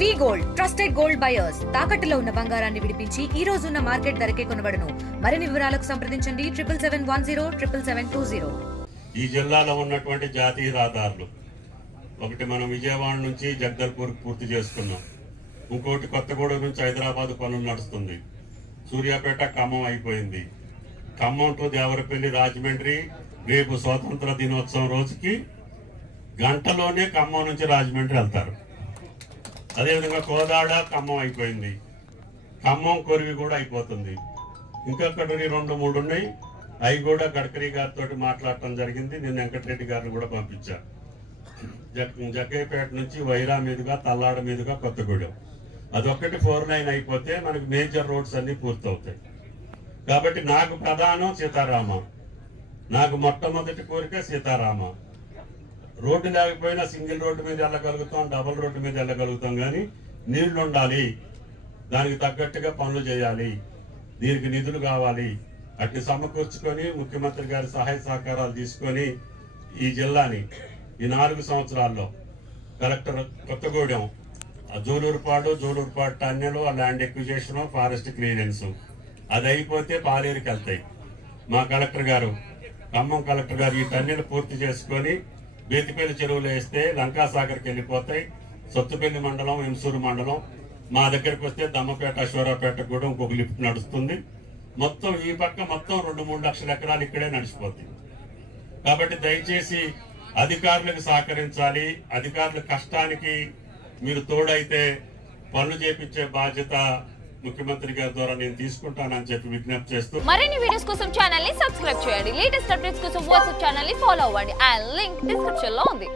వి gold trusted gold buyers తాకట్టులో ఉన్న బంగారాన్ని విడిపించి ఈ రోజు ఉన్న మార్కెట్ ధరకే కొనబడును. మరిన్ని వివరాలకు సంప్రదించండి 77107720. ఈ జిల్లాలో ఉన్నటువంటి జాతీయ రహదారులు ఒకటి మనం విజయవాడ నుంచి జగదల్పూర్ పూర్తి చేసుకున్నాం. ఇంకోటి కొత్తగూడెం నుంచి హైదరాబాద్ పనులు నడుస్తుంది. సూర్యాపేట ఖమ్మం అయిపోయింది. ఖమ్మం టు దేవరపల్లి రాజమండ్రి రేపు స్వాతంత్ర దినోత్సవం రోజుకి గంటలోనే ఖమ్మం నుంచి రాజమండ్రి వెళ్తారు. అదేవిధంగా కోదాడ ఖమ్మం అయిపోయింది. ఖమ్మం కొరివి కూడా అయిపోతుంది. ఇంకొకటి 2-3 ఉన్నాయి. అవి కూడా గడ్కరీ గారితో మాట్లాడటం జరిగింది. నేను వెంకటరెడ్డి గారిని కూడా పంపించాను. జగ్గయ్యపేట నుంచి వైరా మీదుగా తల్లాడ మీదుగా కొత్తగూడెం అదొక్కటి 4 లైన్ అయిపోతే మనకి మేజర్ రోడ్స్ అన్ని పూర్తవుతాయి. కాబట్టి నాకు ప్రధానం సీతారామ. నాకు మొట్టమొదటి కోరిక సీతారామ. రోడ్డు లేకపోయినా సింగిల్ రోడ్డు మీద వెళ్ళగలుగుతాం, డబుల్ రోడ్డు మీద వెళ్ళగలుగుతాం. కానీ నీళ్లు ఉండాలి, దానికి తగ్గట్టుగా పనులు చేయాలి, దీనికి నిధులు కావాలి. అట్ని సమకూర్చుకొని ముఖ్యమంత్రి గారి సహాయ సహకారాలు తీసుకొని ఈ జిల్లాని ఈ 4 సంవత్సరాల్లో కలెక్టర్ కొత్తగూడెం జోలూరుపాడు టన్నెలు ల్యాండ్ ఎక్విజేషన్ ఫారెస్ట్ క్లియరెన్స్ అది అయిపోతే పాలేరుకి వెళ్తాయి. మా కలెక్టర్ గారు ఖమ్మం కలెక్టర్ గారు ఈ టన్నెలు పూర్తి చేసుకొని బేతిపల్లి చెరువులు వేస్తే లంకాసాగర్కి వెళ్ళిపోతాయి. సొత్తుపల్లి మండలం, ఎంసూరు మండలం, మా దగ్గరికి వస్తే దమ్మపేట అశ్వరాపేట కూడా ఇంకొక లిఫ్ట్ నడుస్తుంది. మొత్తం ఈ పక్క మొత్తం 2-3 లక్షల ఎకరాలు ఇక్కడే నడిచిపోతుంది. కాబట్టి దయచేసి అధికారులకు సహకరించాలి. అధికారుల కష్టానికి మీరు తోడైతే పనులు చేపించే బాధ్యత ముఖ్యమంత్రి గారి ద్వారా నేను తీసుకుంటానని చెప్పి విజ్ఞప్తి చేస్తూ మరిన్ని వీడియోస్ కోసం ఛానల్ ని సబ్స్క్రైబ్ చేయండి. లేటెస్ట్ అప్డేట్స్ కోసం వాట్సాప్ ఛానల్ ని ఫాలో అవ్వండి. ఆ లింక్ డిస్క్రిప్షన్ లో ఉంది.